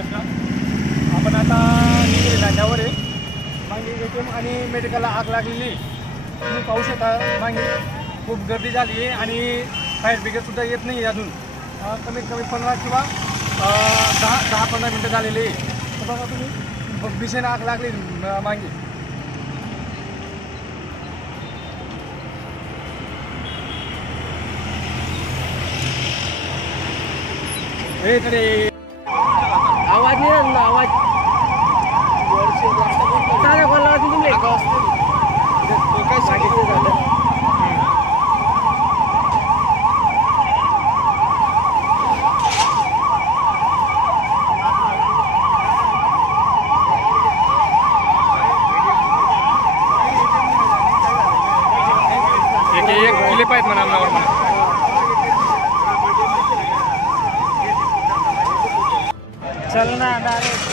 नमस्कार. आपण आता नाक्यावर आहे. मागे ATM आणि मेडिकलला आग लागलेली. तुम्ही पाहू शकता मागे खूप गर्दी झाली आहे आणि फायर ब्रिगेडसुद्धा येत नाही अजून. कमीत कमी 15 किंवा 10-15 मिनटं झालेली आहे. तर बघा तुम्ही भीषण आग लागली मागे. इकडे आवाज नाही आला. आवाज सारा कॉल लावा तुम्ही. काय सांगितलं झालं. एक क्लिप आहेत म्हणा आमच्यावर म्हणा. चल ना डायरेक्ट